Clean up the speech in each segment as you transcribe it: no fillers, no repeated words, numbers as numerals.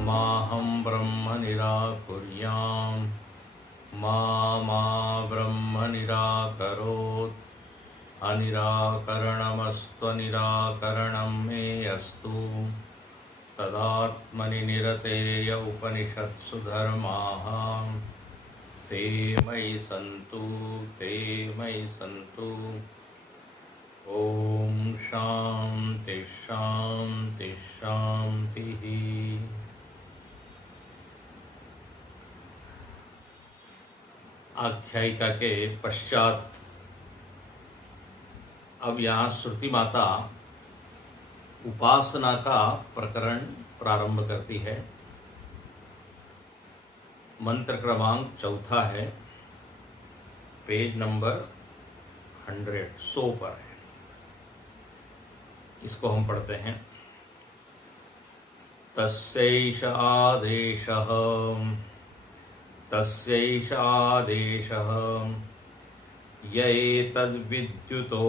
माहं ब्रह्म निराकुर्यां मा ब्रह्म निराकरोत् अनिराकरणमस्त्वनिराकरणं मे अस्तु। तदात्मनि निरतेय उपनिषत्सु धर्माः ते मयि सन्तु ते मयि सन्तु। ओम शांति शांति शांति। आख्यायिका के पश्चात अब यहाँ श्रुति माता उपासना का प्रकरण प्रारंभ करती है। मंत्र क्रमांक 4 है, पेज नंबर 100 पर है। इसको हम पढ़ते हैं। तस्यैष आदेशः य एतद्विद्युतो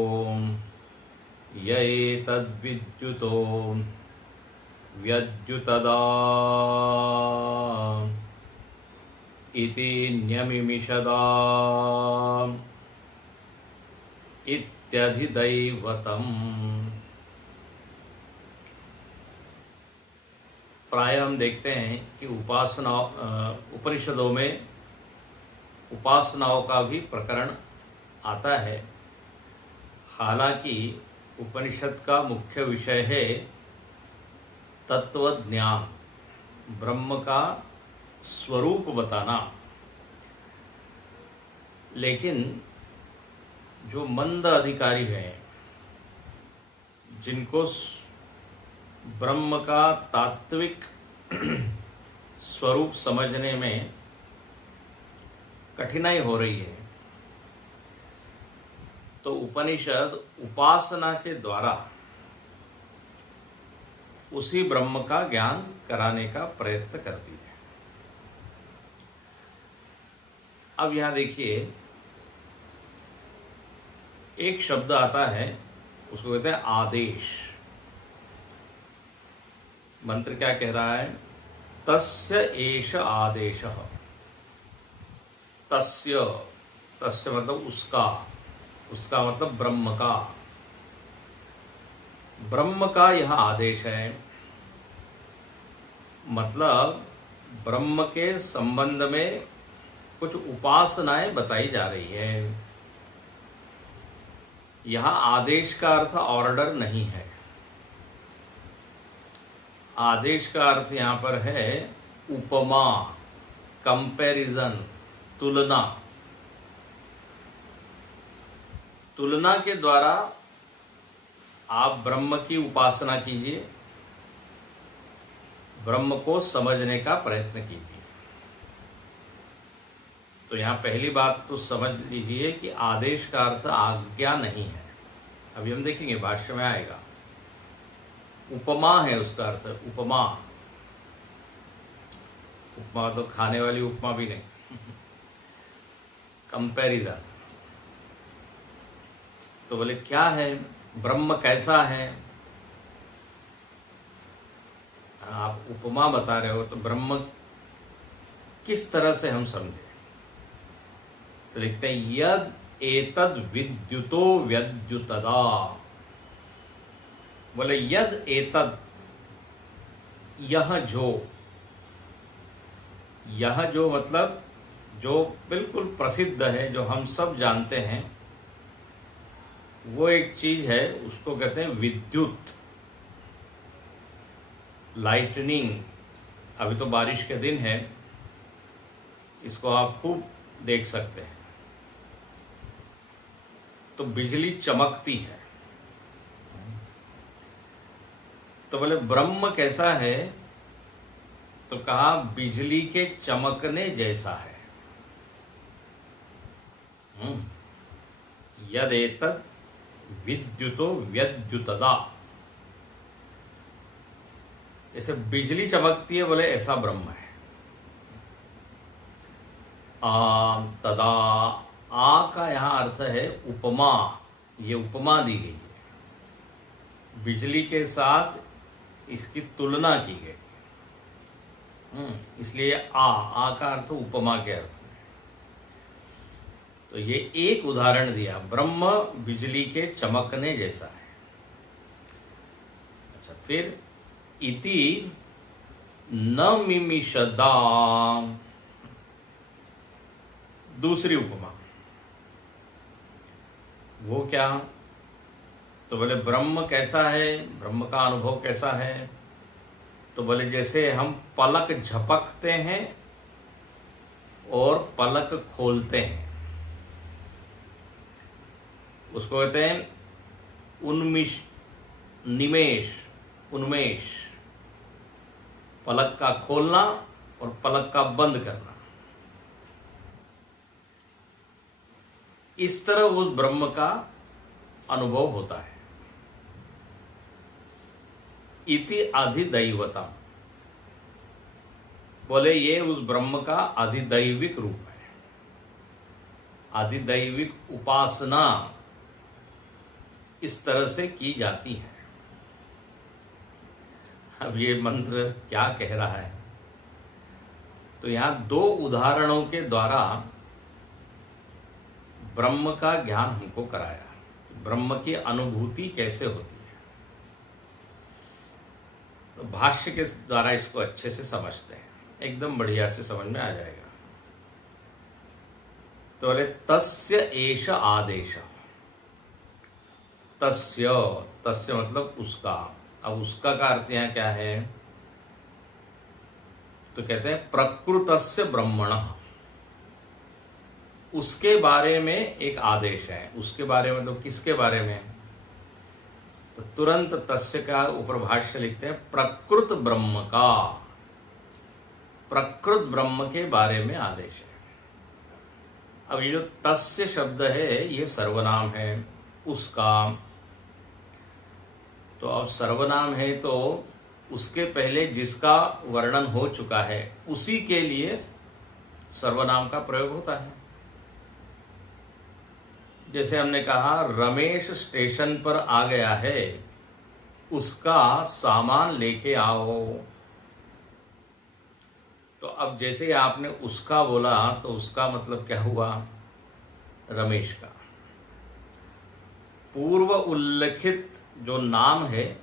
व्यद्युतदा इति न्यमिमिषदा इत्यधिदैवतम्। प्राय हम देखते हैं कि उपनिषदों में उपासनाओं का भी प्रकरण आता है। हालांकि उपनिषद का मुख्य विषय है तत्व ज्ञान, ब्रह्म का स्वरूप बताना। लेकिन जो मंद अधिकारी हैं, जिनको ब्रह्म का तात्विक स्वरूप समझने में कठिनाई हो रही है, तो उपनिषद उपासना के द्वारा उसी ब्रह्म का ज्ञान कराने का प्रयत्न करती है। अब यहां देखिए, एक शब्द आता है, उसको कहते हैं आदेश। मंत्र क्या कह रहा है? तस्य एष आदेशः। तस्य मतलब उसका मतलब ब्रह्म का यह आदेश है। मतलब ब्रह्म के संबंध में कुछ उपासनाएं बताई जा रही है। यहां आदेश का अर्थ ऑर्डर नहीं है। आदेश का अर्थ यहां पर है उपमा, कंपैरिजन, तुलना के द्वारा आप ब्रह्म की उपासना कीजिए, ब्रह्म को समझने का प्रयत्न कीजिए। तो यहां पहली बात तो समझ लीजिए कि आदेश का अर्थ आज्ञा नहीं है। अभी हम देखेंगे, भाष्य में आएगा। उपमा है उसका अर्थ, उपमा तो खाने वाली उपमा भी नहीं। कंपैरिजन, तो बोले क्या है, ब्रह्म कैसा है? आप उपमा बता रहे हो, तो ब्रह्म किस तरह से हम समझे? तो लिखते हैं यद एतद विद्युतो व्यद्युतदा। बोले यद एतद, यह जो मतलब जो बिल्कुल प्रसिद्ध है, जो हम सब जानते हैं, वो एक चीज है, उसको कहते हैं विद्युत, लाइटनिंग। अभी तो बारिश के दिन है, इसको आप खूब देख सकते हैं। तो बिजली चमकती है। तो बोले ब्रह्म कैसा है? तो कहा बिजली के चमकने जैसा है। यदेतद विद्युतो व्यद्युतदा। जैसे बिजली चमकती है, बोले ऐसा ब्रह्म है। तदा, आ का यहां अर्थ है उपमा। ये उपमा दी गई है, बिजली के साथ इसकी तुलना की गई। इसलिए आ का अर्थ उपमा के अर्थ में। तो ये एक उदाहरण दिया, ब्रह्म बिजली के चमकने जैसा है। अच्छा, फिर इति न मिमिषदा, दूसरी उपमा। वो क्या? तो बोले ब्रह्म कैसा है, ब्रह्म का अनुभव कैसा है? तो बोले जैसे हम पलक झपकते हैं और पलक खोलते हैं, उसको कहते हैं उन्मेष, पलक का खोलना और पलक का बंद करना। इस तरह उस ब्रह्म का अनुभव होता है। इति अधिदैवता, बोले ये उस ब्रह्म का अधिदैविक रूप है। अधिदैविक उपासना इस तरह से की जाती है। अब ये मंत्र क्या कह रहा है? तो यहां दो उदाहरणों के द्वारा ब्रह्म का ज्ञान हमको कराया, ब्रह्म की अनुभूति कैसे होती है। तो भाष्य के द्वारा इसको अच्छे से समझते हैं, एकदम बढ़िया से समझ में आ जाएगा। तो बोले तस्य एष आदेश, तस्य, तस्य मतलब उसका। अब उसका का अर्थ यहां क्या है? तो कहते हैं प्रकृतस्य ब्रह्मणः, उसके बारे में एक आदेश है। उसके बारे में, तो किसके बारे में? तो तुरंत तस्य का ऊपर भाष्य लिखते हैं प्रकृत ब्रह्म का, प्रकृत ब्रह्म के बारे में आदेश है। अब ये जो तस्य शब्द है ये सर्वनाम है उसका। तो अब सर्वनाम है तो उसके पहले जिसका वर्णन हो चुका है उसी के लिए सर्वनाम का प्रयोग होता है। जैसे हमने कहा रमेश स्टेशन पर आ गया है, उसका सामान लेके आओ। तो अब जैसे ही आपने उसका बोला तो उसका मतलब क्या हुआ? रमेश का। पूर्व उल्लेखित जो नाम है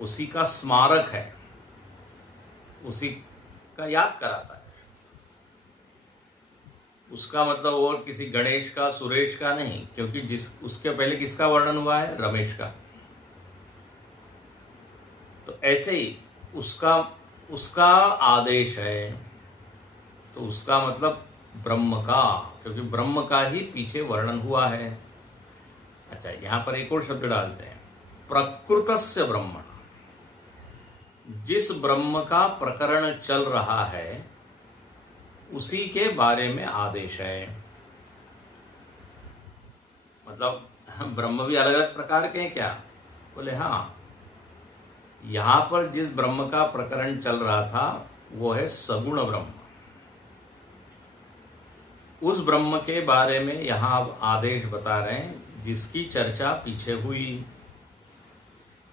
उसी का स्मारक है, उसी का याद कराता है। उसका मतलब और किसी गणेश का, सुरेश का नहीं, क्योंकि उसके पहले किसका वर्णन हुआ है? रमेश का। तो ऐसे ही उसका आदेश है, तो उसका मतलब ब्रह्म का, क्योंकि ब्रह्म का ही पीछे वर्णन हुआ है। अच्छा, यहां पर एक और शब्द डालते हैं प्रकृतस्य ब्रह्मण, जिस ब्रह्म का प्रकरण चल रहा है उसी के बारे में आदेश है। मतलब ब्रह्म भी अलग अलग प्रकार के हैं क्या? बोले हाँ, यहां पर जिस ब्रह्म का प्रकरण चल रहा था वो है सगुण ब्रह्म। उस ब्रह्म के बारे में यहां आप आदेश बता रहे हैं जिसकी चर्चा पीछे हुई,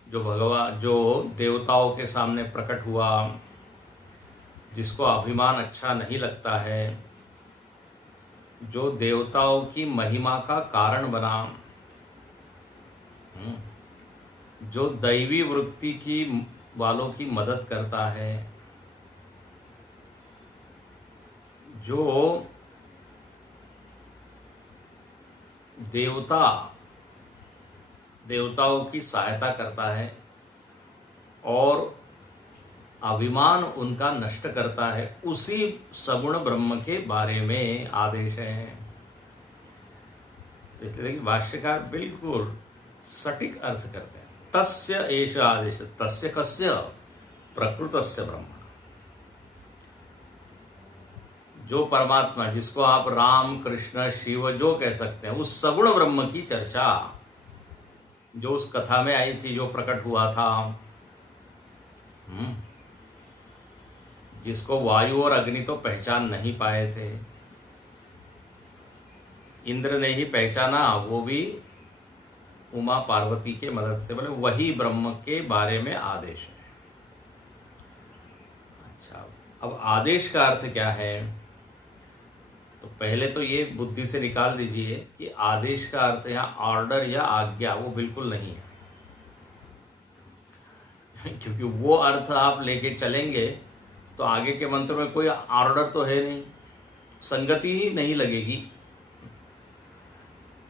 जो देवताओं के सामने प्रकट हुआ, जिसको अभिमान अच्छा नहीं लगता है, जो देवताओं की महिमा का कारण बना, जो दैवी वृत्ति की वालों की मदद करता है, जो देवताओं की सहायता करता है और अभिमान उनका नष्ट करता है, उसी सगुण ब्रह्म के बारे में आदेश है। इसलिए कि भाष्यकार बिल्कुल सटीक अर्थ करते हैं। तस्य एष आदेश, तस्य कस्य? प्रकृतस्य ब्रह्म, जो परमात्मा, जिसको आप राम, कृष्ण, शिव जो कह सकते हैं, उस सगुण ब्रह्म की चर्चा जो उस कथा में आई थी, जो प्रकट हुआ था, जिसको वायु और अग्नि तो पहचान नहीं पाए थे, इंद्र ने ही पहचाना, वो भी उमा पार्वती के मदद से। बोले वही ब्रह्म के बारे में आदेश है। अच्छा, अब आदेश का अर्थ क्या है? तो पहले तो ये बुद्धि से निकाल दीजिए कि आदेश का अर्थ यहाँ ऑर्डर या आज्ञा वो बिल्कुल नहीं है। क्योंकि वो अर्थ आप लेके चलेंगे तो आगे के मंत्र में कोई ऑर्डर तो है नहीं, संगति ही नहीं लगेगी।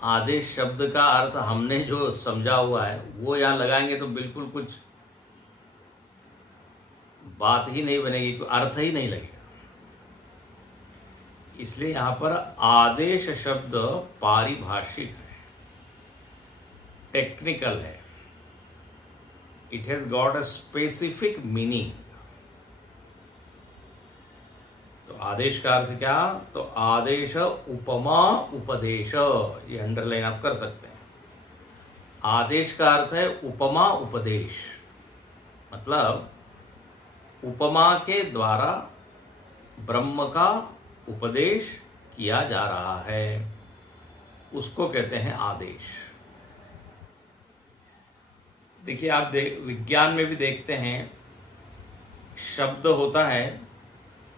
आदेश शब्द का अर्थ हमने जो समझा हुआ है वो यहाँ लगाएंगे तो बिल्कुल कुछ बात ही नहीं बनेगी, कोई अर्थ ही नहीं लगेगा। इसलिए यहां पर आदेश शब्द पारिभाषिक है, टेक्निकल है। It has got a specific meaning. तो आदेश का अर्थ क्या? तो आदेश उपमा उपदेश, ये अंडरलाइन आप कर सकते हैं। आदेश का अर्थ है उपमा उपदेश, मतलब उपमा के द्वारा ब्रह्म का उपदेश किया जा रहा है, उसको कहते हैं आदेश। देखिए आप विज्ञान में भी देखते हैं, शब्द होता है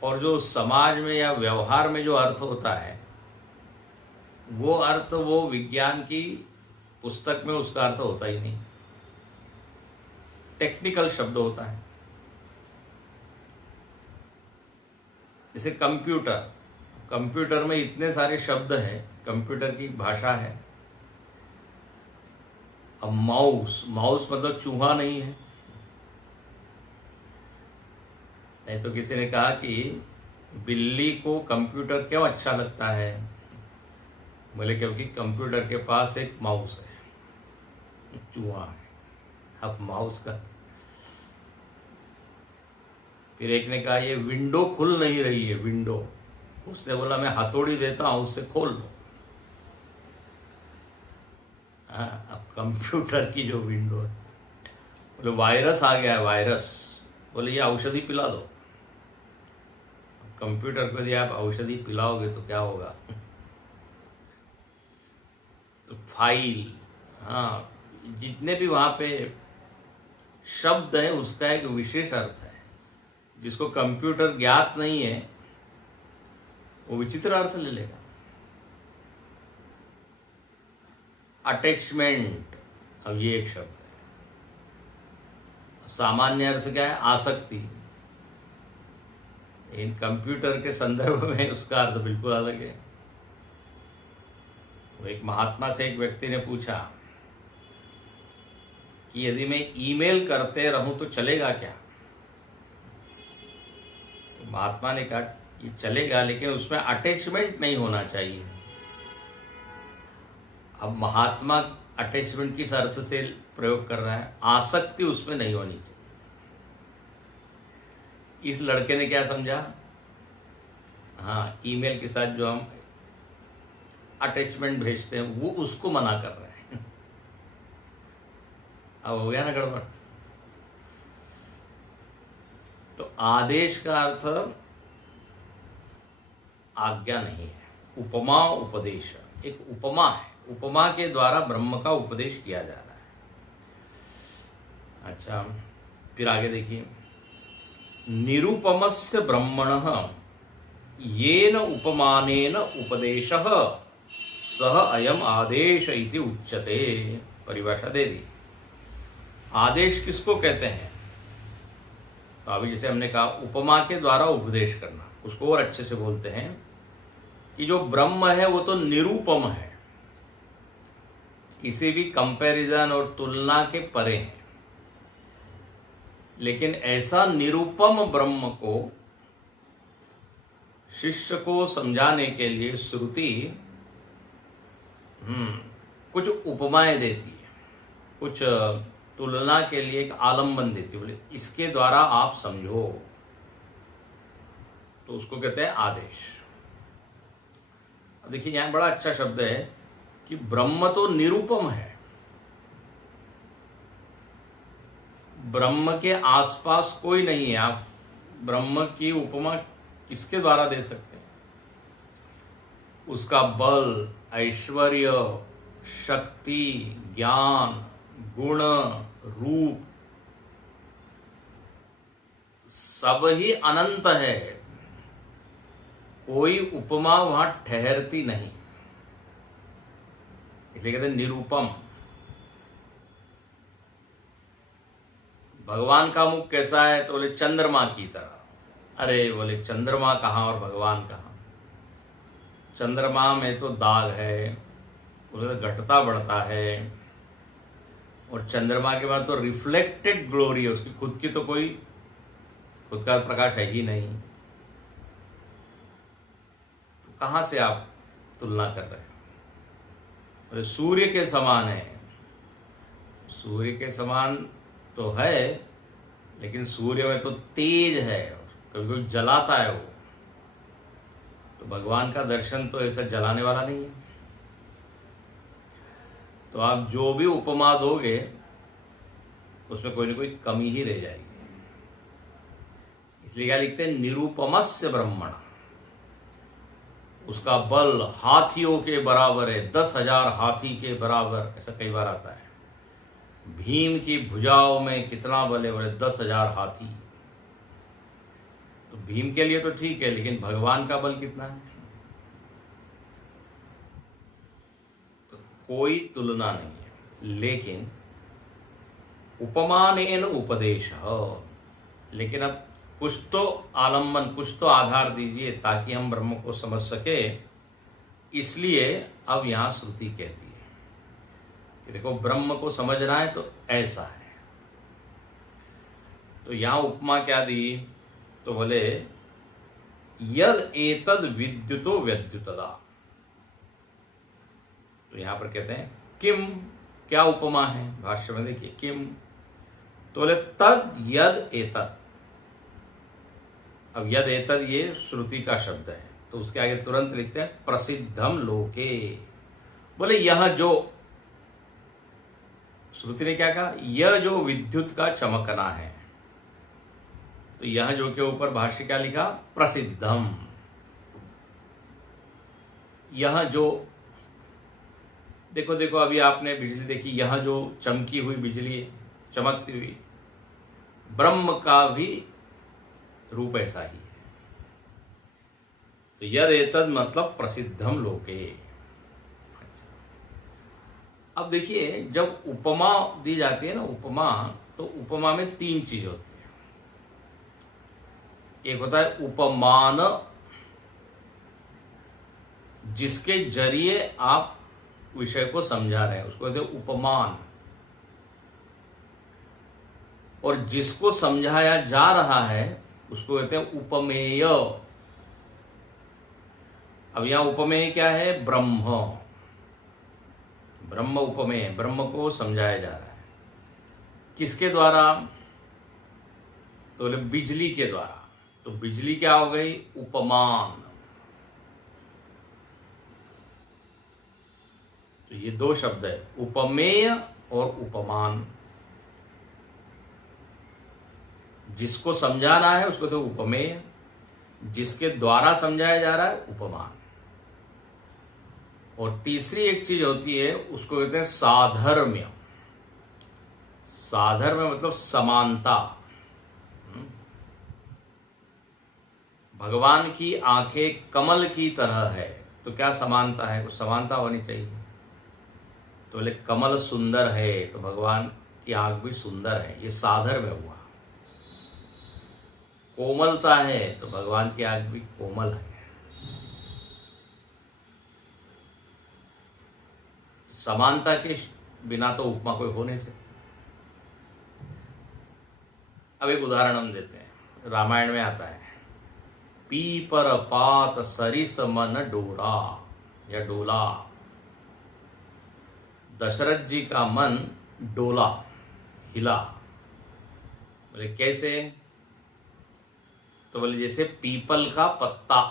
और जो समाज में या व्यवहार में जो अर्थ होता है वो अर्थ वो विज्ञान की पुस्तक में उसका अर्थ होता ही नहीं, टेक्निकल शब्द होता है। जैसे कंप्यूटर, कंप्यूटर में इतने सारे शब्द हैं, कंप्यूटर की भाषा है। अब माउस, माउस मतलब चूहा नहीं है। नहीं तो किसी ने कहा कि बिल्ली को कंप्यूटर क्यों अच्छा लगता है? बोले क्योंकि कंप्यूटर के पास एक माउस है, चूहा है। अब माउस का, फिर एक ने कहा ये विंडो खुल नहीं रही है, विंडो। उसने बोला मैं हथौड़ी देता हूं, उससे खोल लो। अब कंप्यूटर की जो विंडो है, बोले वायरस आ गया है, वायरस। बोले ये औषधि पिला दो। कंप्यूटर को यदि आप औषधि पिलाओगे तो क्या होगा? तो फाइल, हाँ, जितने भी वहां पे शब्द है उसका एक विशेष अर्थ है, जिसको कंप्यूटर ज्ञात नहीं है वो विचित्र अर्थ ले लेगा। अटैचमेंट, अब ये एक शब्द है। सामान्य अर्थ क्या है? आसक्ति। इन कंप्यूटर के संदर्भ में उसका अर्थ बिल्कुल अलग है। वो एक महात्मा से एक व्यक्ति ने पूछा कि यदि मैं ईमेल करते रहूं तो चलेगा क्या? तो महात्मा ने कहा कि चलेगा, लेकिन उसमें अटैचमेंट नहीं होना चाहिए। अब महात्मा अटैचमेंट किस अर्थ से प्रयोग कर रहा है? आसक्ति उसमें नहीं होनी चाहिए। इस लड़के ने क्या समझा? हाँ, ईमेल के साथ जो हम अटैचमेंट भेजते हैं वो उसको मना कर रहे हैं। अब हो गया ना गड़बड़। तो आदेश का अर्थ आज्ञा नहीं है, उपमा उपदेश। एक उपमा है, उपमा के द्वारा ब्रह्म का उपदेश किया जा रहा है। अच्छा, फिर आगे देखिए, निरुपमस्य ब्रह्मणः येन उपमानेन उपदेशः सह अयम आदेश इति उच्यते। परिभाषा दे दी। आदेश किसको कहते हैं? तो अभी जैसे हमने कहा उपमा के द्वारा उपदेश करना, उसको और अच्छे से बोलते हैं कि जो ब्रह्म है वो तो निरूपम है, किसी भी कंपैरिजन और तुलना के परे है। लेकिन ऐसा निरूपम ब्रह्म को शिष्य को समझाने के लिए श्रुति कुछ उपमाएं देती है, कुछ तुलना के लिए एक आलंबन देती है। बोले इसके द्वारा आप समझो, तो उसको कहते हैं आदेश। देखिए यहां बड़ा अच्छा शब्द है कि ब्रह्म तो निरूपम है, ब्रह्म के आसपास कोई नहीं है। आप ब्रह्म की उपमा किसके द्वारा दे सकते हैं? उसका बल, ऐश्वर्य, शक्ति, ज्ञान, गुण, रूप, सब ही अनंत है, कोई उपमा वहां ठहरती नहीं, इसलिए कहते हैं निरूपम। भगवान का मुख कैसा है तो बोले चंद्रमा की तरह। अरे बोले चंद्रमा कहाँ और भगवान कहाँ? चंद्रमा में तो दाग है, उसमें तो घटता बढ़ता है, और चंद्रमा के बाद तो रिफ्लेक्टेड ग्लोरी है उसकी, खुद की तो कोई खुद का प्रकाश है ही नहीं। तो कहां से आप तुलना कर रहे हैं? बोले सूर्य के समान है। सूर्य के समान तो है, लेकिन सूर्य में तो तेज है, कभी कभी जलाता है वो। तो भगवान का दर्शन तो ऐसा जलाने वाला नहीं है। तो आप जो भी उपमा दोगे उसमें कोई ना कोई कमी ही रह जाएगी। इसलिए क्या लिखते हैं? निरूपमस्य ब्रह्मण, उसका बल हाथियों के बराबर है, 10,000 हाथी के बराबर, ऐसा कई बार आता है। भीम की भुजाओं में कितना बल है? बोले 10,000 हाथी। तो भीम के लिए तो ठीक है, लेकिन भगवान का बल कितना है? तो कोई तुलना नहीं है। लेकिन उपमानेन उपदेश, लेकिन अब कुछ तो आलम्बन, कुछ तो आधार दीजिए ताकि हम ब्रह्म को समझ सके। इसलिए अब यहां श्रुति कहती है कि देखो ब्रह्म को समझना है तो ऐसा है। तो यहां उपमा क्या दी? तो बोले यद एतद विद्युतो व्यद्युतदा। तो यहां पर कहते हैं किम, क्या उपमा है? भाष्य में देखिए किम, तो बोले तद यद एतद। अब यद एतद ये श्रुति का शब्द है, तो उसके आगे तुरंत लिखते हैं प्रसिद्धम लोके। बोले यह जो, श्रुति ने क्या कहा? यह जो विद्युत का चमकना है, तो यह जो के ऊपर भाष्य क्या लिखा? प्रसिद्धम। यह जो, देखो देखो अभी आपने बिजली देखी, यह जो चमकी हुई बिजली, चमकती हुई, ब्रह्म का भी रूप ऐसा ही है। तो यद एतद मतलब प्रसिद्धम लोके। अब देखिए जब उपमा दी जाती है ना, उपमा, तो उपमा में 3 चीज होती है। एक होता है उपमान, जिसके जरिए आप विषय को समझा रहे हैं, उसको कहते हैं उपमान। और जिसको समझाया जा रहा है उसको कहते हैं उपमेय। अब यहां उपमेय क्या है? ब्रह्म। ब्रह्म उपमेय, ब्रह्म को समझाया जा रहा है। किसके द्वारा? तो बोले बिजली के द्वारा। तो बिजली क्या हो गई? उपमान। तो ये 2 शब्द है, उपमेय और उपमान। जिसको समझाना है उसको तो उपमेय, जिसके द्वारा समझाया जा रहा है उपमान। और तीसरी एक चीज होती है, उसको कहते हैं साधर्म्य। साधर्म्य मतलब समानता। भगवान की आंखें कमल की तरह है, तो क्या समानता है? कुछ समानता होनी चाहिए। तो बोले कमल सुंदर है, तो भगवान की आंख भी सुंदर है, ये साधर्म्य हुआ। कोमलता है, तो भगवान की आंख भी कोमल है। समानता के बिना तो उपमा कोई हो नहीं सकती। अब एक उदाहरण हम देते हैं, रामायण में आता है, पीपर पात सरिस मन डोरा या डोला। दशरथ जी का मन डोला, हिला। बोले कैसे? तो बोले जैसे पीपल का पत्ता।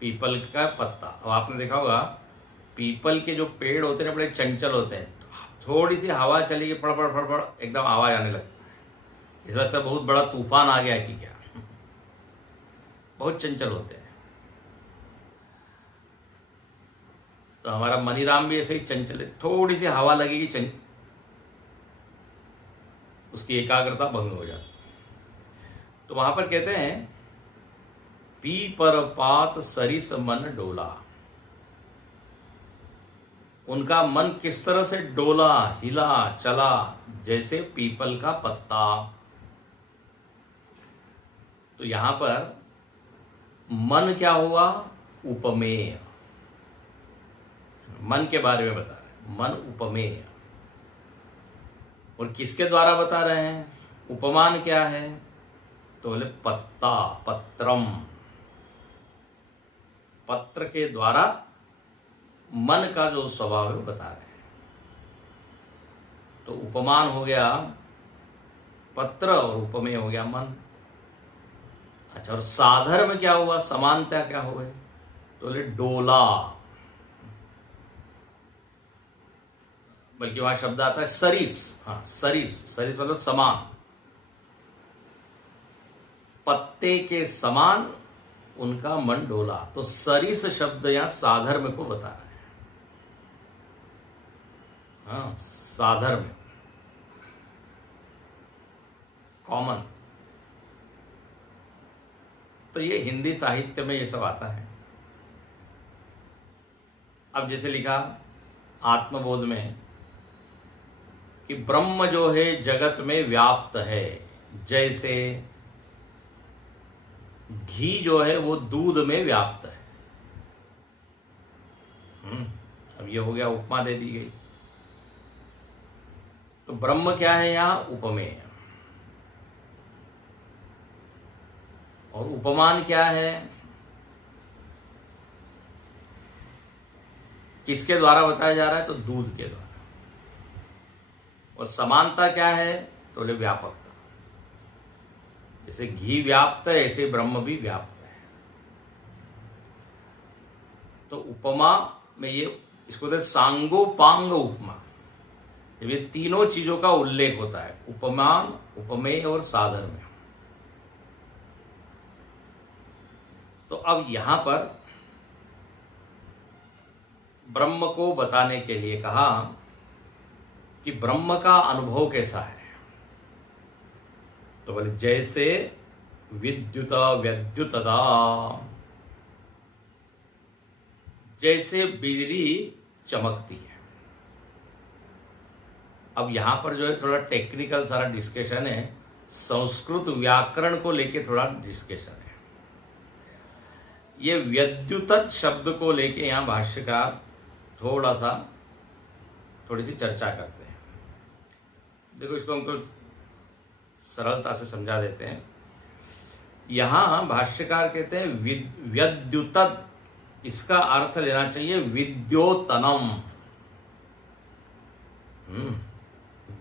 पीपल का पत्ता। अब आपने देखा होगा पीपल के जो पेड़ होते हैं बड़े चंचल होते हैं, थोड़ी सी हवा चलेगी फड़ फड़ फड़ फड़ एकदम आवाज आने लगता है, ऐसा लगता है बहुत बड़ा तूफान आ गया कि क्या। बहुत चंचल होते हैं। तो हमारा मनीराम भी ऐसे ही चंचल है, थोड़ी सी हवा लगेगी उसकी एकाग्रता भंग हो जाती। तो वहां पर कहते हैं पीपर पात सरिस मन डोला। उनका मन किस तरह से डोला, हिला, चला, जैसे पीपल का पत्ता। तो यहां पर मन क्या हुआ? उपमेय। मन के बारे में बता रहे हैं, मन उपमेय। और किसके द्वारा बता रहे हैं? उपमान क्या है? तो बोले पत्ता, पत्रम। पत्र के द्वारा मन का जो स्वभाव है वो बता रहे हैं। तो उपमान हो गया पत्र और उपमेय हो गया मन। अच्छा, और साधर्म क्या हुआ? समानता क्या हो गई? तो बोले डोला। बल्कि वहां शब्द आता है सरिस। हाँ, सरिस, सरिस मतलब समान, पत्ते के समान उनका मन डोला। तो सरिस शब्द यहां साधर्म को बता रहा है। हाँ, साधर्म, कॉमन। तो ये हिंदी साहित्य में ये सब आता है। अब जैसे लिखा आत्मबोध में कि ब्रह्म जो है जगत में व्याप्त है, जैसे घी जो है वो दूध में व्याप्त है। अब ये हो गया, उपमा दे दी गई। तो ब्रह्म क्या है यहां? उपमेय। और उपमान क्या है? किसके द्वारा बताया जा रहा है? तो दूध के द्वारा। और समानता क्या है? तो बोले व्यापकता। जैसे घी व्याप्त है ऐसे ब्रह्म भी व्याप्त है। तो उपमा में ये इसको कहते सांगोपांग उपमा। जब ये तीनों चीजों का उल्लेख होता है, उपमान, उपमेय और साधर्म। तो अब यहां पर ब्रह्म को बताने के लिए कहा कि ब्रह्म का अनुभव कैसा है। तो बोले जैसे विद्युत व्यद्युतदा, जैसे बिजली चमकती है। अब यहां पर जो है थोड़ा टेक्निकल सारा डिस्कशन है, संस्कृत व्याकरण को लेके थोड़ा डिस्कशन है। ये व्यद्युत शब्द को लेके यहां भाष्यकार थोड़ी सी चर्चा करते हैं। देखो, इसको हमको सरलता से समझा देते हैं। यहां भाष्यकार कहते हैं व्यद्युत, इसका अर्थ लेना चाहिए विद्योतनम।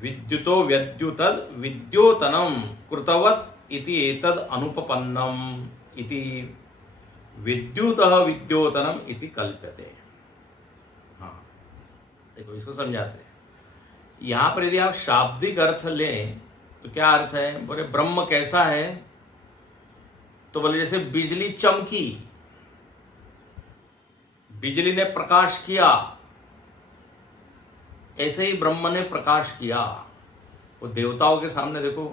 विद्युतो व्यद्युत विद्योतनम कृतवत इति एतद अनुपपन्नम इति विद्युतः विद्योतनम इति कल्प्यते। हाँ, देखो इसको समझाते हैं। यहां पर यदि आप शाब्दिक अर्थ लें तो क्या अर्थ है? बोले ब्रह्म कैसा है? तो बोले जैसे बिजली चमकी, बिजली ने प्रकाश किया, ऐसे ही ब्रह्म ने प्रकाश किया। वो देवताओं के सामने देखो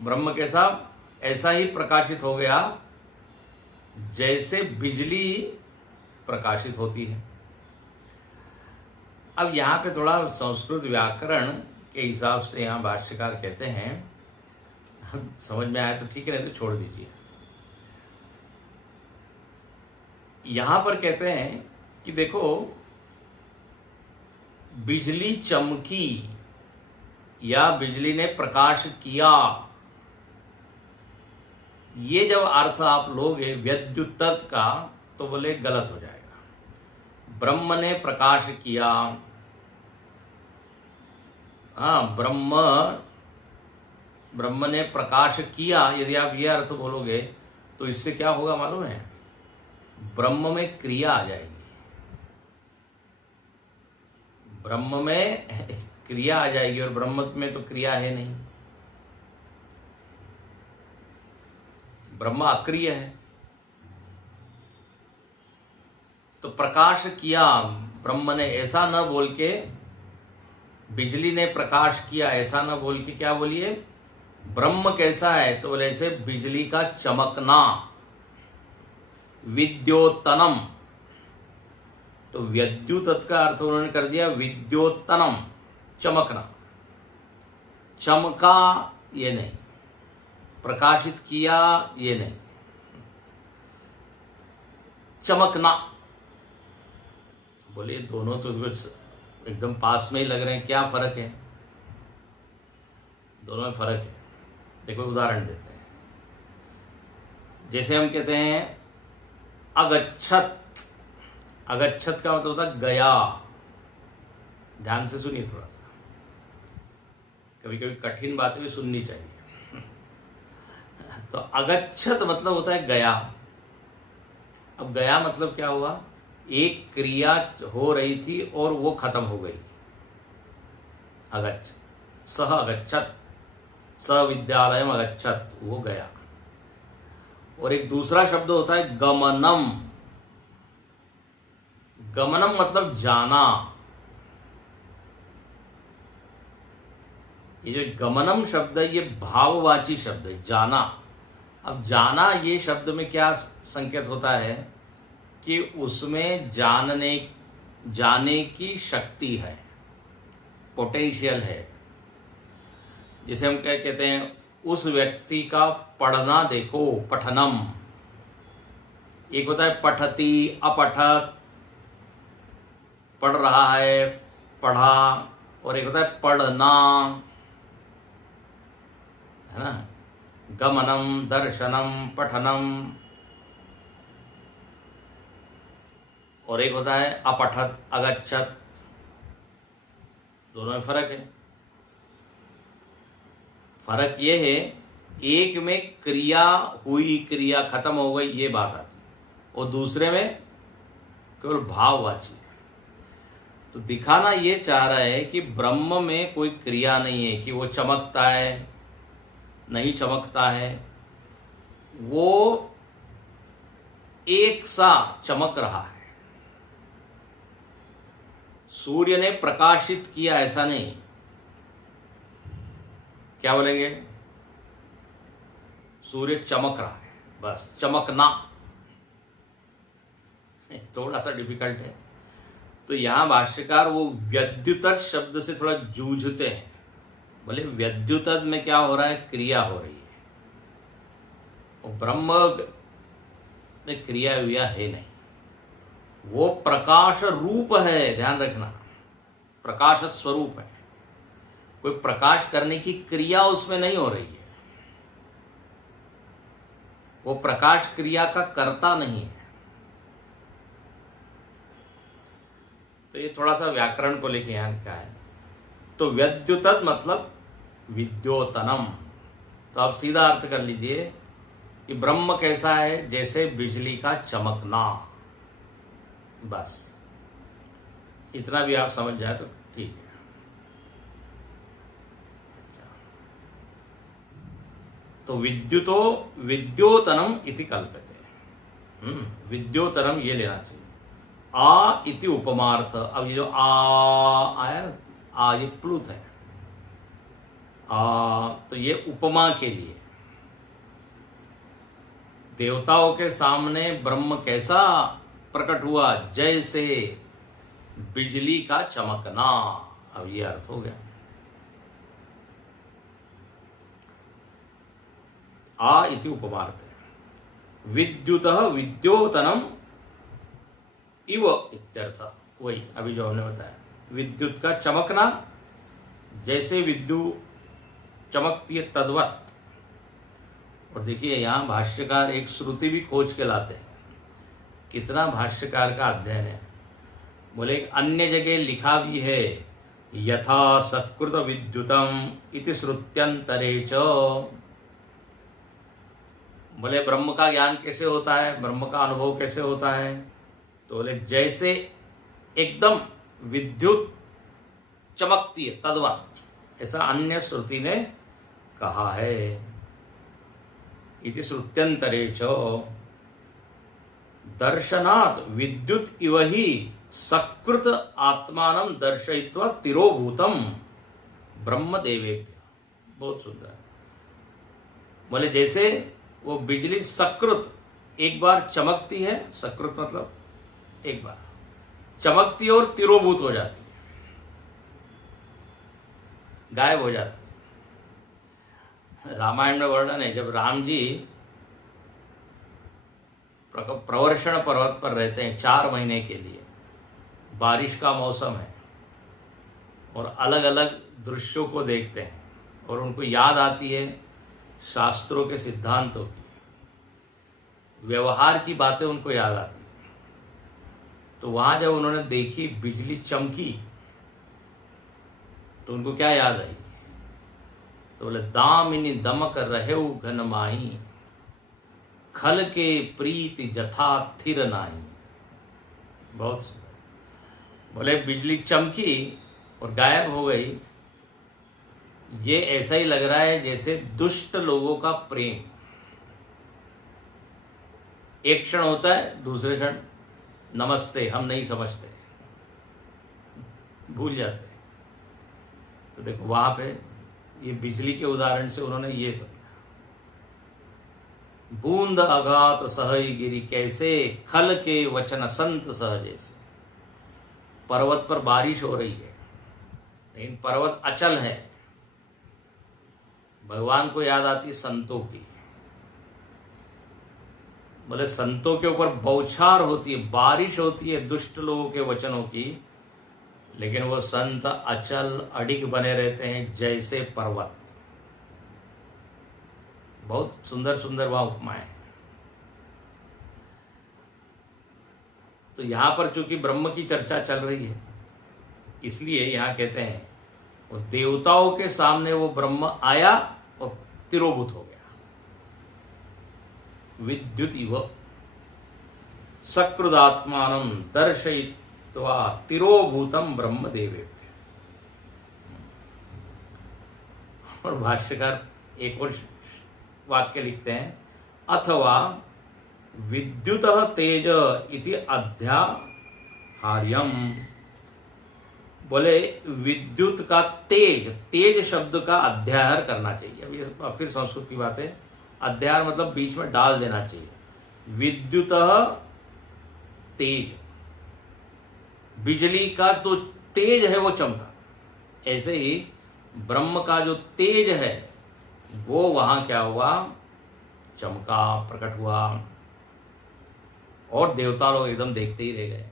ब्रह्म कैसा, ऐसा ही प्रकाशित हो गया जैसे बिजली प्रकाशित होती है। अब यहां पे थोड़ा संस्कृत व्याकरण के हिसाब से यहां भाष्यकार कहते हैं, समझ में आया तो ठीक है, नहीं तो छोड़ दीजिए। यहां पर कहते हैं कि देखो बिजली चमकी या बिजली ने प्रकाश किया, ये जब अर्थ आप लोगे व्यद्युत का तो बोले गलत हो जाएगा। ब्रह्म ने प्रकाश किया, हाँ, ब्रह्म ने प्रकाश किया, यदि आप ये अर्थ बोलोगे तो इससे क्या होगा मालूम है? ब्रह्म में क्रिया आ जाएगी। ब्रह्म में क्रिया आ जाएगी और ब्रह्म में तो क्रिया है नहीं, ब्रह्म अक्रिय है। तो प्रकाश किया ब्रह्म ने, ऐसा न बोल के बिजली ने प्रकाश किया ऐसा ना बोल के क्या बोलिए, ब्रह्म कैसा है तो बोले ऐसे बिजली का चमकना, विद्योतनम। तो विद्युत का अर्थ उन्होंने कर दिया विद्योतनम, चमकना। चमका ये नहीं, प्रकाशित किया ये नहीं, चमकना। बोले दोनों तो एकदम पास में ही लग रहे हैं, क्या फर्क है? दोनों में फर्क है। देखो उदाहरण देते हैं। जैसे हम कहते हैं अगच्छत, अगच्छत का मतलब होता है गया। ध्यान से सुनिए थोड़ा सा, कभी कभी कठिन बातें भी सुननी चाहिए। तो अगच्छत मतलब होता है गया। अब गया मतलब क्या हुआ, एक क्रिया हो रही थी और वो खत्म हो गई, अगच्छ। सह अगच्छत, स विद्यालयम अगच्छत, वो गया। और एक दूसरा शब्द होता है गमनम। गमनम मतलब जाना। ये जो गमनम शब्द है ये भाववाची शब्द है, जाना। अब जाना ये शब्द में क्या संकेत होता है कि उसमें जाने की शक्ति है, पोटेंशियल है। जिसे हम क्या कहते हैं, उस व्यक्ति का पढ़ना देखो, पठनम। एक होता है पठती, अपठत, पढ़ रहा है, पढ़ा। और एक होता है पढ़ना, है ना, गमनम, दर्शनम, पठनम। और एक होता है अपठत, अगच्छत। दोनों में फर्क है। फर्क ये है, एक में क्रिया हुई, क्रिया खत्म हो गई, ये बात आती है, और दूसरे में केवल भाववाची। तो दिखाना ये चाह रहा है कि ब्रह्म में कोई क्रिया नहीं है, कि वो चमकता है नहीं चमकता है, वो एक सा चमक रहा है। सूर्य ने प्रकाशित किया ऐसा नहीं। क्या बोलेंगे, सूर्य चमक रहा है, बस चमकना। थोड़ा सा डिफिकल्ट है। तो यहां भाष्यकार वो व्यद्युत शब्द से थोड़ा जूझते हैं। बोले व्यद्युत में क्या हो रहा है, क्रिया हो रही है, और ब्रह्म में क्रिया हुआ है नहीं। वो प्रकाश रूप है, ध्यान रखना, प्रकाश स्वरूप है। कोई प्रकाश करने की क्रिया उसमें नहीं हो रही है। वो प्रकाश क्रिया का कर्ता नहीं है। तो ये थोड़ा सा व्याकरण को लेके यहां क्या है। तो व्यद्युत मतलब विद्योतनम। तो आप सीधा अर्थ कर लीजिए कि ब्रह्म कैसा है, जैसे बिजली का चमकना। बस इतना भी आप समझ जाए तो ठीक है। तो विद्योतनम इति कल्प्यते। विद्योतनम ये लेना चाहिए। आ इति उपमार्थ। अब ये जो आ आया ना, आ ये प्लुत है, तो ये उपमा के लिए। देवताओं के सामने ब्रह्म कैसा प्रकट हुआ, जैसे बिजली का चमकना। अब ये अर्थ हो गया। आ इति उपमार्थ। विद्युतः विद्योतनम इव इत्यर्थ। वही अभी जो हमने बताया, विद्युत का चमकना, जैसे विद्युत चमकती है तद्वत। और देखिए यहां भाष्यकार एक श्रुति भी खोज के लाते हैं। कितना भाष्यकार का अध्ययन है। बोले अन्य जगह लिखा भी है, यथा सकृत विद्युतम इति श्रुत्यंतरे च। बोले ब्रह्म का ज्ञान कैसे होता है, ब्रह्म का अनुभव कैसे होता है, तो बोले जैसे एकदम विद्युत चमकती है तद्वत, ऐसा अन्य श्रुति ने कहा है। इति श्रुत्यंतरे च दर्शनात् विद्युत इव ही सकृत आत्मानं दर्शयित्वा तिरोभूतम ब्रह्म देवेभ्य। बहुत सुंदर। बोले जैसे वो बिजली सकृत एक बार चमकती है, सकृत मतलब एक बार चमकती है और तिरोभूत हो जाती है, गायब हो जाती है। रामायण में वर्णन है, जब राम जी प्रवर्षण पर्वत पर रहते हैं 4 महीने के लिए, बारिश का मौसम है और अलग अलग दृश्यों को देखते हैं और उनको याद आती है शास्त्रों के सिद्धांतों की, व्यवहार की बातें उनको याद आती है। तो वहां जब उन्होंने देखी बिजली चमकी तो उनको क्या याद आई? तो बोले दामिनी दमक रहे घन माही, खल के प्रीति जथा थिर नाही। बहुत सुंदर। बोले बिजली चमकी और गायब हो गई, ये ऐसा ही लग रहा है जैसे दुष्ट लोगों का प्रेम एक क्षण होता है, दूसरे क्षण नमस्ते हम नहीं समझते, भूल जाते हैं। तो देखो वहां पे ये बिजली के उदाहरण से उन्होंने ये समझा, बूंद अघात सहई गिरी कैसे, खल के वचन संत सहजे से। पर्वत पर बारिश हो रही है लेकिन पर्वत अचल है। भगवान को याद आती संतों की। बोले संतों के ऊपर बौछार होती है, बारिश होती है दुष्ट लोगों के वचनों की, लेकिन वो संत अचल अडिग बने रहते हैं जैसे पर्वत। बहुत सुंदर सुंदर वहां उपमाएं। तो यहां पर चूंकि ब्रह्म की चर्चा चल रही है, इसलिए यहां कहते हैं वो देवताओं के सामने वो ब्रह्म आया और तिरोभूत हो गया। विद्युत इव सकृदात्मानं दर्शयित्वा तिरोभूतम ब्रह्म देवेभ्य। और भाष्यकार एक और वाक्य लिखते हैं, अथवा विद्युत तेज इति अध्याहार्यम। बोले विद्युत का तेज, तेज शब्द का अध्याहार करना चाहिए। अब ये फिर संस्कृत की बात है, अध्याहार मतलब बीच में डाल देना चाहिए। विद्युत तेज, बिजली का तो तेज है वो चमका, ऐसे ही ब्रह्म का जो तेज है वो वहां क्या हुआ, चमका, प्रकट हुआ और देवता लोग एकदम देखते ही रह गए।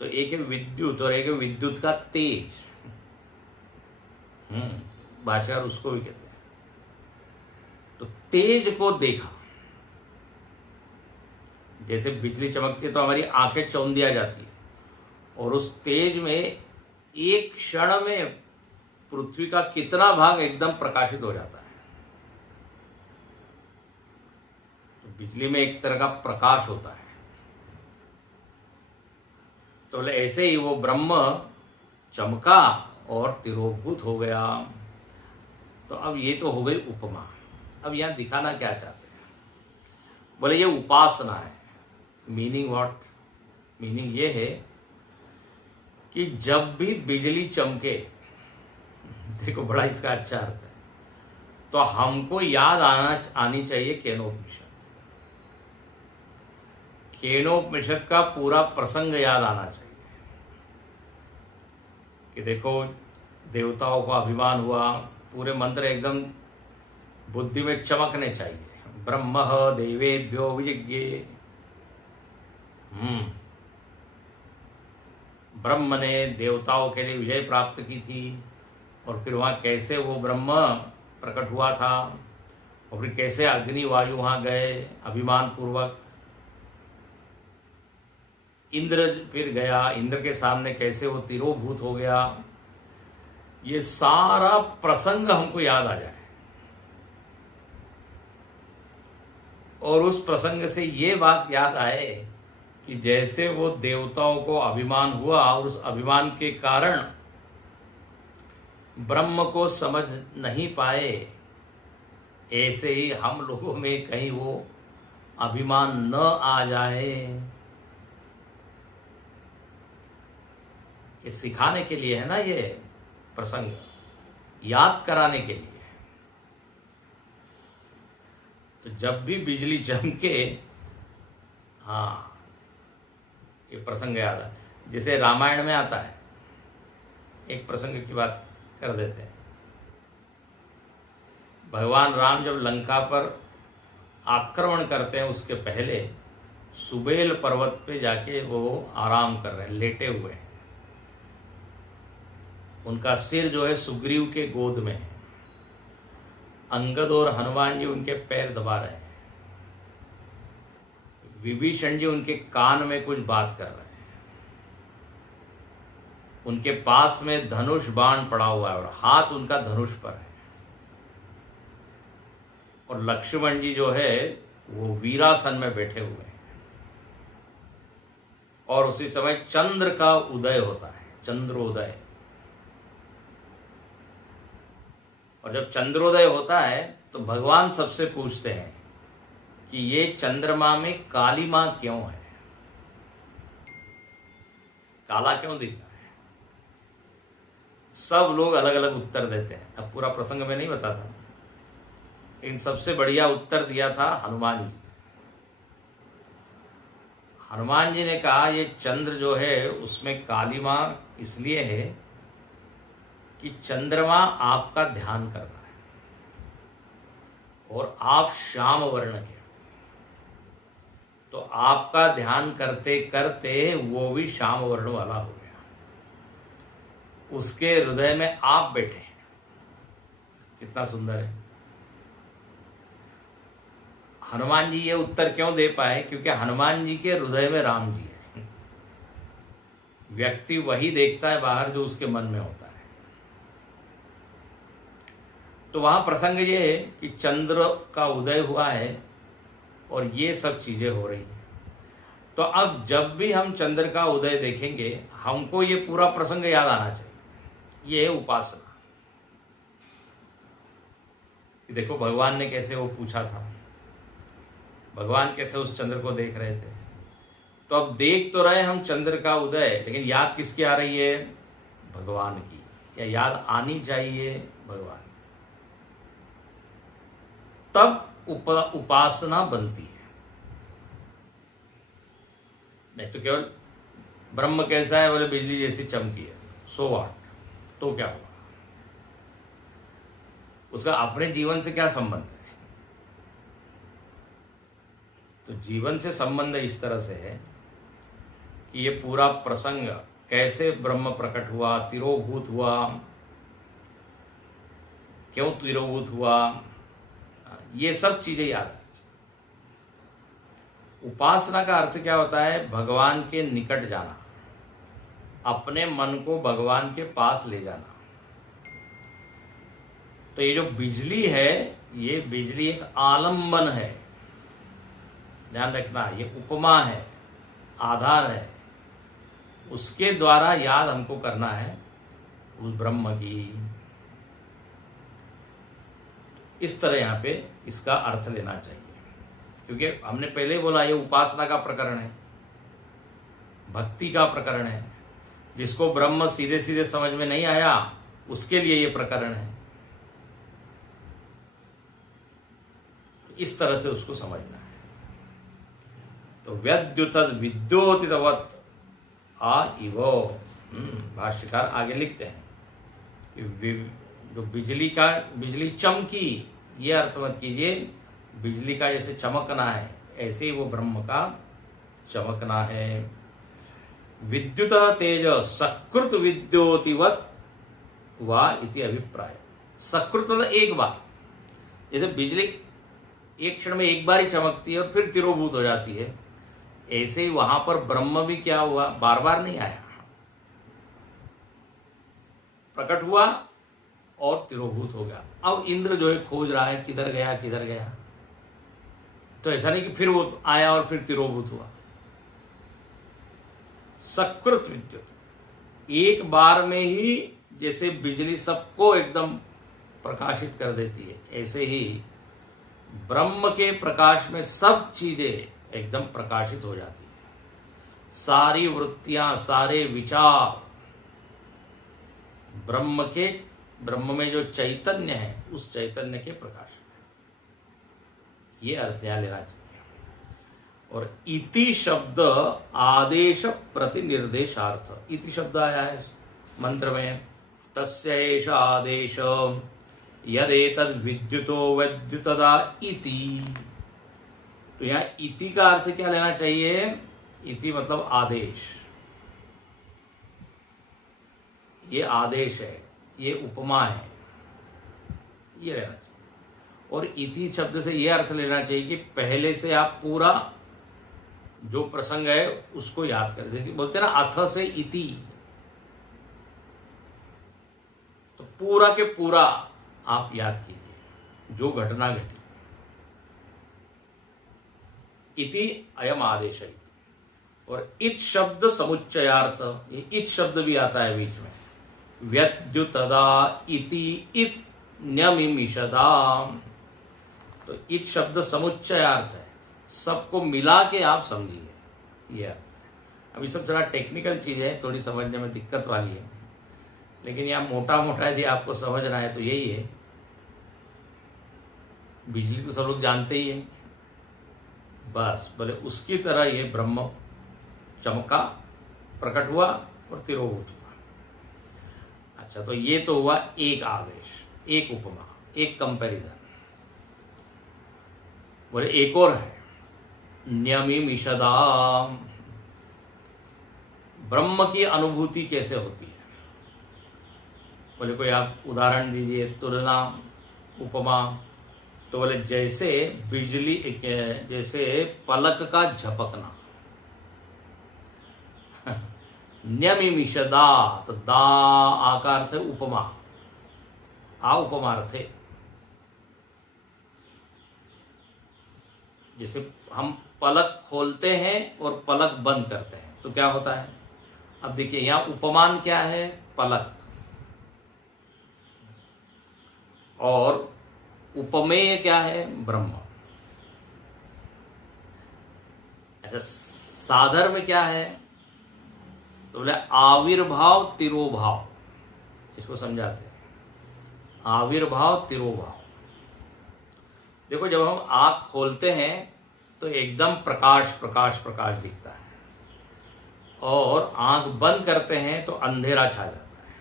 तो एक है विद्युत और एक है विद्युत का तेज। भाषाकार उसको भी कहते हैं। तो तेज को देखा, जैसे बिजली चमकती है तो हमारी आंखें चौंधिया जाती है, और उस तेज में एक क्षण में पृथ्वी का कितना भाग एकदम प्रकाशित हो जाता है। तो बिजली में एक तरह का प्रकाश होता है। तो बोले ऐसे ही वो ब्रह्म चमका और तिरोभूत हो गया। तो अब ये तो हो गई उपमा। अब यहां दिखाना क्या चाहते हैं? बोले ये उपासना है। Meaning what? मीनिंग ये है कि जब भी बिजली चमके, देखो बड़ा इसका अच्छा अर्थ है, तो हमको याद आनी चाहिए केनोपनिषद। केनोपनिषद का पूरा प्रसंग याद आना चाहिए कि देखो देवताओं का अभिमान हुआ, पूरे मंत्र एकदम बुद्धि में चमकने चाहिए। ब्रह्म देवेभ्यो विजिज्ञे। ब्रह्म ने देवताओं के लिए विजय प्राप्त की थी, और फिर वहां कैसे वो ब्रह्म प्रकट हुआ था, और फिर कैसे अग्नि वायु वहां गए अभिमान पूर्वक। इंद्र फिर गया, इंद्र के सामने कैसे वो तिरोभूत हो गया। ये सारा प्रसंग हमको याद आ जाए, और उस प्रसंग से ये बात याद आए कि जैसे वो देवताओं को अभिमान हुआ और उस अभिमान के कारण ब्रह्म को समझ नहीं पाए, ऐसे ही हम लोगों में कहीं वो अभिमान न आ जाए। ये सिखाने के लिए है ना, ये प्रसंग याद कराने के लिए। तो जब भी बिजली चमके, हाँ, ये प्रसंग याद है। जैसे रामायण में आता है, एक प्रसंग की बात कर देते हैं। भगवान राम जब लंका पर आक्रमण करते हैं, उसके पहले सुबेल पर्वत पे जाके वो आराम कर रहे हैं, लेटे हुए हैं। उनका सिर जो है सुग्रीव के गोद में है। अंगद और हनुमान जी उनके पैर दबा रहे हैं। विभीषण जी उनके कान में कुछ बात कर रहे हैं। उनके पास में धनुष बाण पड़ा हुआ है और हाथ उनका धनुष पर है। और लक्ष्मण जी जो है वो वीरासन में बैठे हुए हैं। और उसी समय चंद्र का उदय होता है, चंद्रोदय। और जब चंद्रोदय होता है तो भगवान सबसे पूछते हैं कि ये चंद्रमा में कालीमा क्यों है, काला क्यों दिख रहा है। सब लोग अलग अलग उत्तर देते हैं। अब पूरा प्रसंग में नहीं बताता, लेकिन सबसे बढ़िया उत्तर दिया था हनुमान जी। हनुमान जी ने कहा ये चंद्र जो है उसमें कालीमा इसलिए है कि चंद्रमा आपका ध्यान कर रहा है और आप श्याम वर्ण के, तो आपका ध्यान करते करते वो भी श्याम वर्ण वाला हो गया। उसके हृदय में आप बैठे हैं। कितना सुंदर है। हनुमान जी ये उत्तर क्यों दे पाए? क्योंकि हनुमान जी के हृदय में राम जी है। व्यक्ति वही देखता है बाहर जो उसके मन में होता है। तो वहां प्रसंग ये है कि चंद्र का उदय हुआ है और ये सब चीजें हो रही हैं। तो अब जब भी हम चंद्र का उदय देखेंगे, हमको ये पूरा प्रसंग याद आना चाहिए। ये है उपासना। देखो भगवान ने कैसे वो पूछा था, भगवान कैसे उस चंद्र को देख रहे थे। तो अब देख तो रहे हम चंद्र का उदय, लेकिन याद किसकी आ रही है? भगवान की। या याद आनी चाहिए भगवान। तब उपासना बनती है। नहीं तो केवल ब्रह्म कैसा है, बोले बिजली जैसी चमकी है, सो व्हाट, तो क्या हुआ? उसका अपने जीवन से क्या संबंध है? तो जीवन से संबंध इस तरह से है कि ये पूरा प्रसंग कैसे ब्रह्म प्रकट हुआ, तिरोभूत हुआ, क्यों तिरोभूत हुआ, ये सब चीजें याद है। उपासना का अर्थ क्या होता है? भगवान के निकट जाना, अपने मन को भगवान के पास ले जाना। तो ये जो बिजली है, ये बिजली एक आलंबन है, ध्यान रखना। ये उपमा है, आधार है। उसके द्वारा याद हमको करना है उस ब्रह्म की। इस तरह यहां पे इसका अर्थ लेना चाहिए, क्योंकि हमने पहले बोला ये उपासना का प्रकरण है, भक्ति का प्रकरण है। जिसको ब्रह्म सीधे सीधे समझ में नहीं आया, उसके लिए ये प्रकरण है। इस तरह से उसको समझना है। तो व्यद्युतद विद्योतितवत् आ इवो। भाष्यकार आगे लिखते हैं कि जो बिजली चमकी, ये अर्थ मत कीजिए बिजली का जैसे चमकना है, ऐसे ही वो ब्रह्म का चमकना है। विद्युत तेज सकृत विद्योतिवत् वा इति अभिप्राय। सकृत मतलब एक बार, जैसे बिजली एक क्षण में एक बार ही चमकती है और फिर तिरोभूत हो जाती है, ऐसे ही वहां पर ब्रह्म भी क्या हुआ? बार बार नहीं आया, प्रकट हुआ और तिरोभूत हो गया। अब इंद्र जो है खोज रहा है किधर गया किधर गया। तो ऐसा नहीं कि फिर वो आया और फिर तिरोभूत हुआ। सकृत विद्युत, एक बार में ही जैसे बिजली सबको एकदम प्रकाशित कर देती है, ऐसे ही ब्रह्म के प्रकाश में सब चीजें एकदम प्रकाशित हो जाती है। सारी वृत्तियां, सारे विचार ब्रह्म में जो चैतन्य है उस चैतन्य के प्रकाश में, ये अर्थ यहां लेना चाहिए। और इति शब्द आदेश प्रतिनिर्देशार्थ, इति शब्द आया है मंत्र में, तस्य एष आदेश यदेतद् विद्युतो वैद्युतदा इति। तो यहां इति का अर्थ क्या लेना चाहिए? इति मतलब आदेश, ये आदेश है, ये उपमा है, ये रहना चाहिए। और इति शब्द से ये अर्थ लेना चाहिए कि पहले से आप पूरा जो प्रसंग है उसको याद करें। देखिए बोलते हैं ना अथ से इति, तो पूरा के पूरा आप याद कीजिए जो घटना घटी। इति अयम आदेश है। और इत शब्द समुच्चयार्थ, ये इत शब्द भी आता है बीच में, व्यद्युतदा इति इत न्यमिमिषदा। तो इत शब्द समुच्चयार्थ है, सबको मिला के आप समझिए, ये अर्थ है। अभी सब थोड़ा टेक्निकल चीज है, थोड़ी समझने में दिक्कत वाली है, लेकिन यहाँ मोटा मोटा यदि आपको समझना है तो यही है। बिजली तो सब लोग जानते ही है, बस बोले उसकी तरह ये ब्रह्म चमका, प्रकट हुआ और तिरोभूत हुआ। अच्छा, तो ये तो हुआ एक आदेश, एक उपमा, एक कंपैरिजन। बोले एक और है, न्यमिमिषदा, ब्रह्म की अनुभूति कैसे होती है? बोले कोई आप उदाहरण दीजिए, तुलना, उपमा। तो बोले जैसे बिजली, जैसे पलक का झपकना। न्यमिमिषदा, तो दा आकार थे उपमा, आ उपमार्थ है। जैसे हम पलक खोलते हैं और पलक बंद करते हैं तो क्या होता है? अब देखिए यहां उपमान क्या है? पलक। और उपमेय क्या है? ब्रह्म। अच्छा, साधर में क्या है? तो बोले आविर्भाव तिरोभाव, इसको समझाते हैं। आविर्भाव तिरोभाव। देखो जब हम आंख खोलते हैं तो एकदम प्रकाश प्रकाश प्रकाश दिखता है, और आंख बंद करते हैं तो अंधेरा छा जाता है।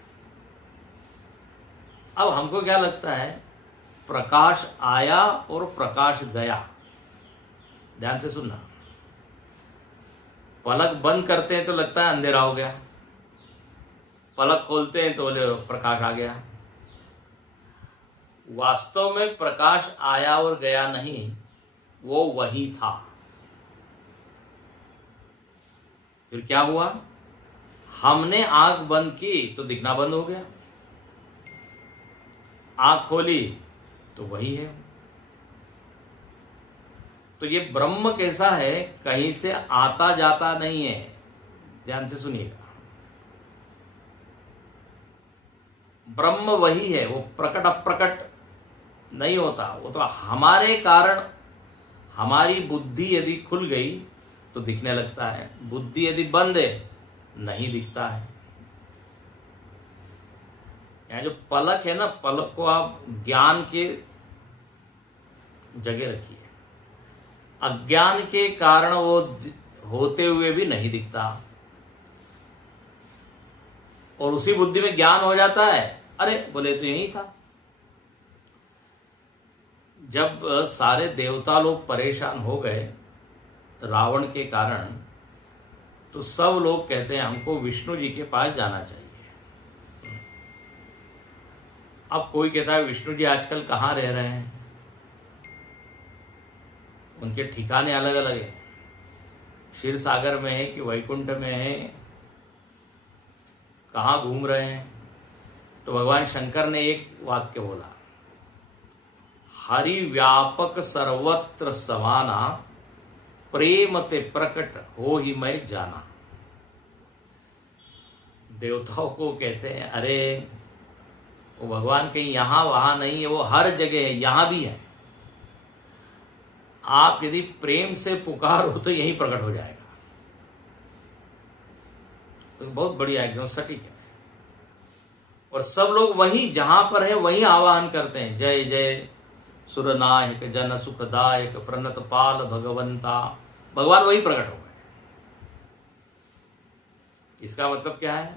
अब हमको क्या लगता है? प्रकाश आया और प्रकाश गया। ध्यान से सुनना, पलक बंद करते हैं तो लगता है अंधेरा हो गया, पलक खोलते हैं तो बोले प्रकाश आ गया। वास्तव में प्रकाश आया और गया नहीं, वो वही था। फिर क्या हुआ? हमने आंख बंद की तो दिखना बंद हो गया, आंख खोली तो वही है। तो ये ब्रह्म कैसा है? कहीं से आता जाता नहीं है। ध्यान से सुनिएगा, ब्रह्म वही है, वो प्रकट अप्रकट नहीं होता। वो तो हमारे कारण, हमारी बुद्धि यदि खुल गई तो दिखने लगता है, बुद्धि यदि बंद है नहीं दिखता है। यहाँ जो पलक है ना, पलक को आप ज्ञान के जगह रखिए। अज्ञान के कारण वो होते हुए भी नहीं दिखता, और उसी बुद्धि में ज्ञान हो जाता है, अरे बोले तो यही था। जब सारे देवता लोग परेशान हो गए रावण के कारण, तो सब लोग कहते हैं हमको विष्णु जी के पास जाना चाहिए। अब कोई कहता है विष्णु जी आजकल कहाँ रह रहे हैं, उनके ठिकाने अलग अलग है, क्षीर सागर में है कि वैकुंठ में है, कहाँ घूम रहे हैं? तो भगवान शंकर ने एक वाक्य बोला, हरि व्यापक सर्वत्र समाना, प्रेम ते प्रकट हो ही मैं जाना। देवताओं को कहते हैं अरे वो भगवान कहीं यहां वहां नहीं है, वो हर जगह है, यहां भी है। आप यदि प्रेम से पुकारो तो यही प्रकट हो जाएगा। तो बहुत बढ़िया, एकदम सटीक है। और सब लोग वहीं जहां पर है वहीं आवाहन करते हैं, जय जय सुरनायक जन सुखदायक प्रणत पाल भगवंता। भगवान वही प्रकट हो गए। इसका मतलब क्या है?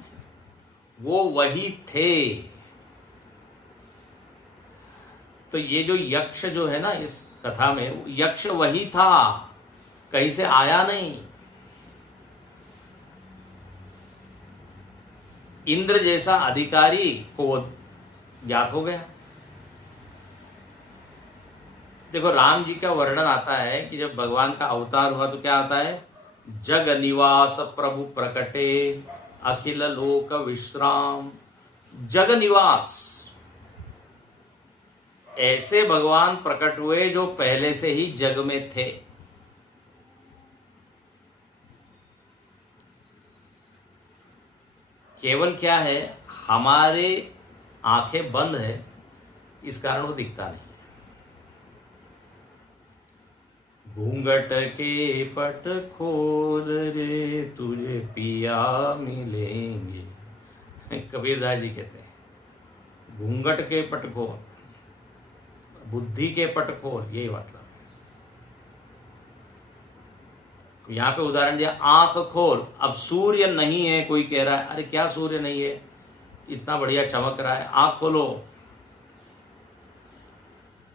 वो वही थे। तो ये जो यक्ष जो है ना इस कथा में, यक्ष वही था, कहीं से आया नहीं। इंद्र जैसा अधिकारी को ज्ञात हो गया। देखो, राम जी का वर्णन आता है कि जब भगवान का अवतार हुआ तो क्या आता है? जग निवास प्रभु प्रकटे अखिल लोक विश्राम। जग निवास, ऐसे भगवान प्रकट हुए जो पहले से ही जग में थे। केवल क्या है, हमारे आंखें बंद है, इस कारण वो दिखता नहीं। घूंघट के पट खोल रे तुझे पिया मिलेंगे, कबीरदास जी कहते हैं। घूंघट के पट खोल, बुद्धि के पट खोल, यही मतलब। यहां पे उदाहरण दिया, आंख खोल। अब सूर्य नहीं है, कोई कह रहा है अरे क्या सूर्य नहीं है, इतना बढ़िया चमक रहा है, आंख खोलो।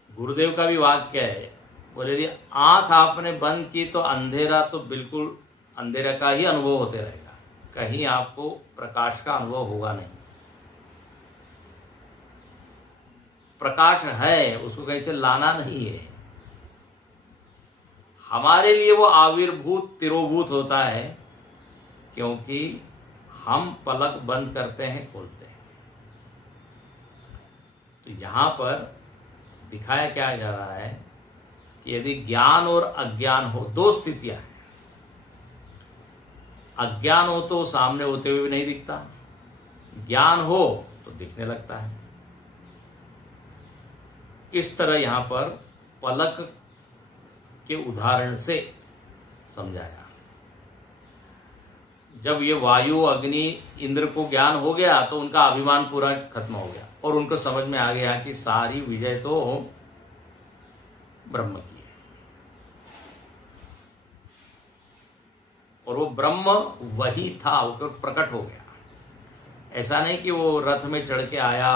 गुरुदेव का भी वाक्य है, बोले यदि आंख आपने बंद की तो अंधेरा तो बिल्कुल अंधेरा का ही अनुभव होते रहेगा, कहीं आपको प्रकाश का अनुभव होगा नहीं। प्रकाश है, उसको कहीं से लाना नहीं है। हमारे लिए वो आविर्भूत तिरोभूत होता है, क्योंकि हम पलक बंद करते हैं, खोलते हैं। तो यहां पर दिखाया क्या जा रहा है कि यदि ज्ञान और अज्ञान हो, दो स्थितियां हैं। अज्ञान हो तो सामने होते हुए भी नहीं दिखता, ज्ञान हो तो दिखने लगता है। इस तरह यहां पर पलक के उदाहरण से समझाया। जब ये वायु अग्नि इंद्र को ज्ञान हो गया तो उनका अभिमान पूरा खत्म हो गया और उनको समझ में आ गया कि सारी विजय तो ब्रह्म की है, और वो ब्रह्म वही था, वो प्रकट हो गया। ऐसा नहीं कि वो रथ में चढ़ के आया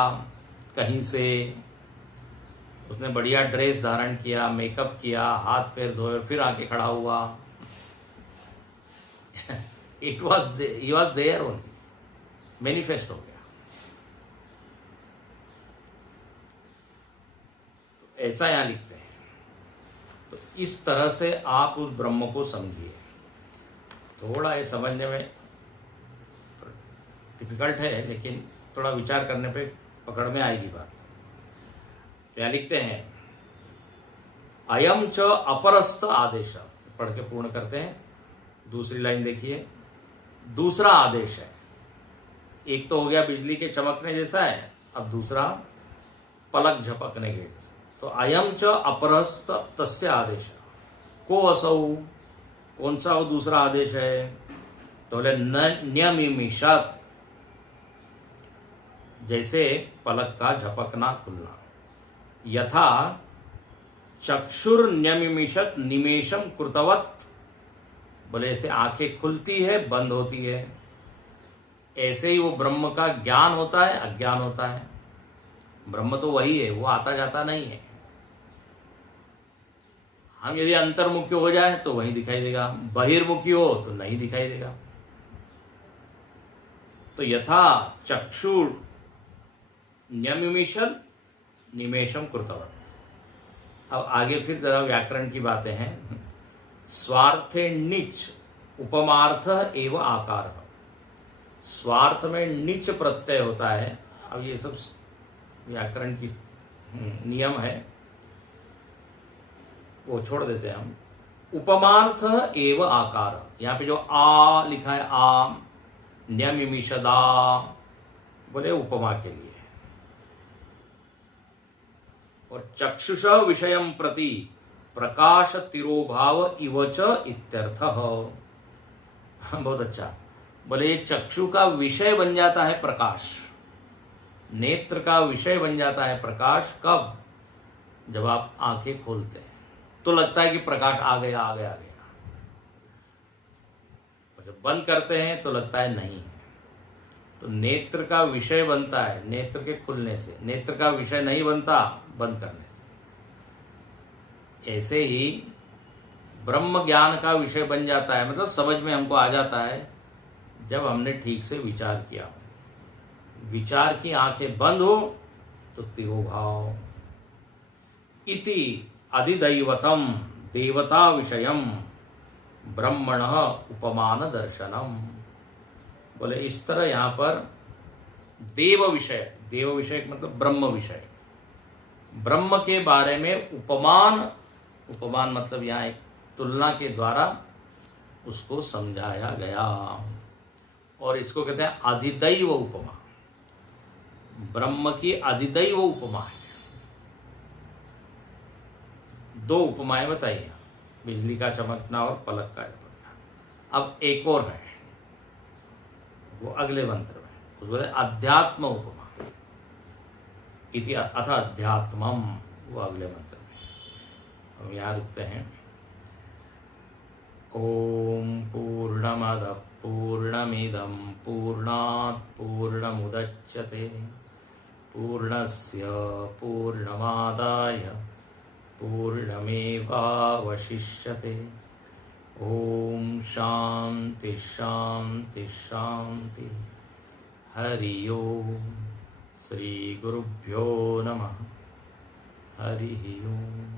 कहीं से, उसने बढ़िया ड्रेस धारण किया, मेकअप किया, हाथ पैर धोए, फिर आके खड़ा हुआ। He was there only, manifest हो गया। तो ऐसा यहां लिखते हैं। तो इस तरह से आप उस ब्रह्म को समझिए। थोड़ा ये समझने में डिफिकल्ट है, लेकिन थोड़ा विचार करने पे पकड़ में आएगी बात। क्या लिखते हैं? अयम च अपरस्त आदेश, पढ़ के पूर्ण करते हैं। दूसरी लाइन देखिए, दूसरा आदेश है। एक तो हो गया बिजली के चमकने जैसा है, अब दूसरा पलक झपकने के जैसा। तो अयम च अपरस्त तस्य आदेश को असौ, कौन सा वो दूसरा आदेश है? तो बोले न्यमिमिषत्, जैसे पलक का झपकना खुलना। यथा चक्षुर्न्यमिमिषत् निमेषम कृतवत्, बोले ऐसे आंखें खुलती है बंद होती है, ऐसे ही वो ब्रह्म का ज्ञान होता है, अज्ञान होता है। ब्रह्म तो वही है, वो आता जाता नहीं है। हम यदि अंतर्मुखी हो जाए तो वही दिखाई देगा, बहिर्मुखी हो तो नहीं दिखाई देगा। तो यथा चक्षुर न्यमिमिषत् निमेषम कृतवत्। अब आगे फिर जरा व्याकरण की बातें हैं। स्वार्थे नीच उपमार्थ एवं आकार, स्वार्थ में नीच प्रत्यय होता है। अब ये सब व्याकरण की नियम है, वो छोड़ देते हैं हम। उपमार्थ एवं आकार, यहाँ पे जो आ लिखा है, आ न्यमिमिषदा, बोले उपमा के लिए। और चक्षुष विषयम प्रति प्रकाश तिरोभाव इवच इत्यर्थः। बहुत अच्छा, बोले ये चक्षु का विषय बन जाता है प्रकाश, नेत्र का विषय बन जाता है प्रकाश कब? जब आप आंखें खोलते हैं तो लगता है कि प्रकाश आ गया आ गया आ गया, और जब बंद करते हैं तो लगता है नहीं है। तो नेत्र का विषय बनता है नेत्र के खुलने से, नेत्र का विषय नहीं बनता बंद करने से। ऐसे ही ब्रह्म ज्ञान का विषय बन जाता है, मतलब समझ में हमको आ जाता है जब हमने ठीक से विचार किया। विचार की आंखें बंद हो तो तिरोभाव इति अधिदैवतम देवता विषयम ब्रह्मण उपमान दर्शनम। बोले इस तरह यहां पर देव विषय मतलब ब्रह्म विषय, ब्रह्म के बारे में उपमान मतलब यहां एक तुलना के द्वारा उसको समझाया गया, और इसको कहते हैं अधिदैव उपमा। ब्रह्म की अधिदैव उपमा है। दो उपमाएं बताइए, बिजली का चमकना और पलक का झपकना। अब एक और है, वो अगले मंत्र में, उसको बोले अध्यात्म उपमा इति अथ अध्यात्मम, वो अगले मंत्र में। हम यहाँ रुकते हैं। ओम पूर्णमद पूर्णमिदं पूर्णात् पूर्णमुदच्यते पूर्णस्य पूर्णमादाय पूर्णमेवावशिष्यते। ओम शांति शांति शांति। हरि ओम। श्री गुरुभ्यो नमः। हरि ओम।